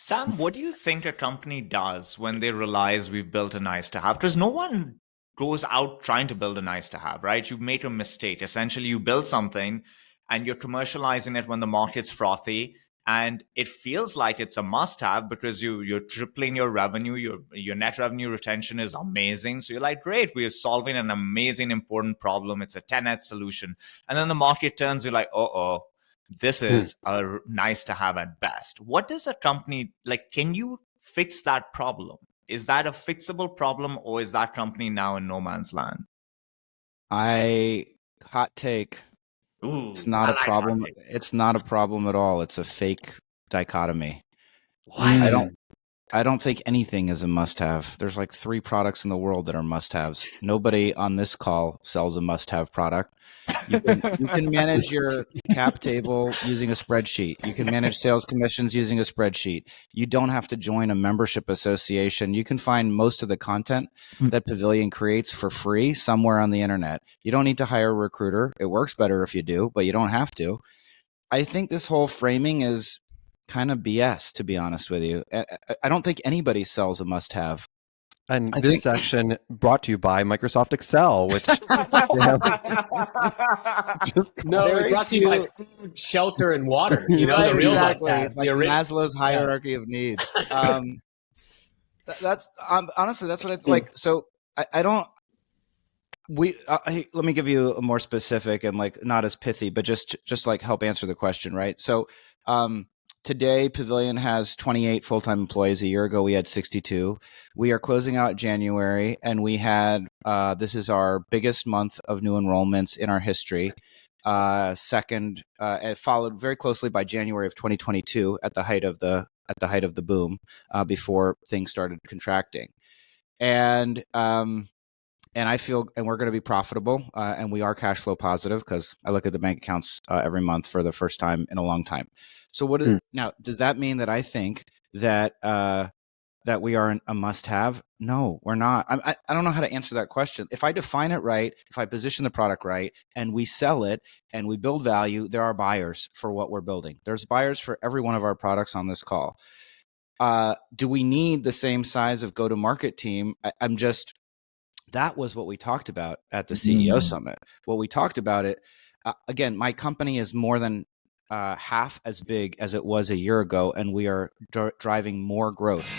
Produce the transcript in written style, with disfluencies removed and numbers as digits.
Sam, what do you think a company does when they realize we've built a nice to have? Because no one goes out trying to build a nice to have, right? You make a mistake. Essentially, you build something and you're commercializing it when the market's frothy. And it feels like it's a must have because you're tripling your revenue, your net revenue retention is amazing. So you're like, great, we're solving an amazing, important problem. It's a 10x solution. And then the market turns, you're like, oh, this Hmm. is a nice to have at best. What does a company like? Can you fix that problem? Is that a fixable problem, or is that company now in no man's land? Hot take. It's Ooh, not I a like hot problem. take. It's not a problem at all. It's a fake dichotomy. What? I Mm. don't I don't think anything is a must-have. There's like 3 products in the world that are must-haves. Nobody on this call sells a must-have product. You can manage your cap table using a spreadsheet. You can manage sales commissions using a spreadsheet. You don't have to join a membership association. You can find most of the content that Pavilion creates for free somewhere on the internet. You don't need to hire a recruiter. It works better if you do, but you don't have to. I think this whole framing is kind of BS, to be honest with you. I don't think anybody sells a must-have. And I this think section brought to you by Microsoft Excel, which they have just No, called. it very brought to you by few. food, shelter, and water. You know, Right, the real exactly. must-haves. Like The original. Maslow's Yeah. hierarchy of needs. That's honestly that's what I Mm. like. So I don't. Let me give you a more specific and like not as pithy, but just like help answer the question, right? So today Pavilion has 28 full-time employees. A year ago we had 62. We are closing out January, and we had this is our biggest month of new enrollments in our history. Second, followed very closely by January of 2022 at the height of the boom, before things started contracting. And I feel, and we're going to be profitable, and we are cash flow positive because I look at the bank accounts every month for the first time in a long time. So now? Does that mean that I think that that we are a must-have? No, we're not. I don't know how to answer that question. If I define it right, if I position the product right, and we sell it and we build value, there are buyers for what we're building. There's buyers for every one of our products on this call. Do we need the same size of go-to-market team? I'm just that was what we talked about at the CEO summit. What we talked about it again. My company is more than half as big as it was a year ago, and we are driving more growth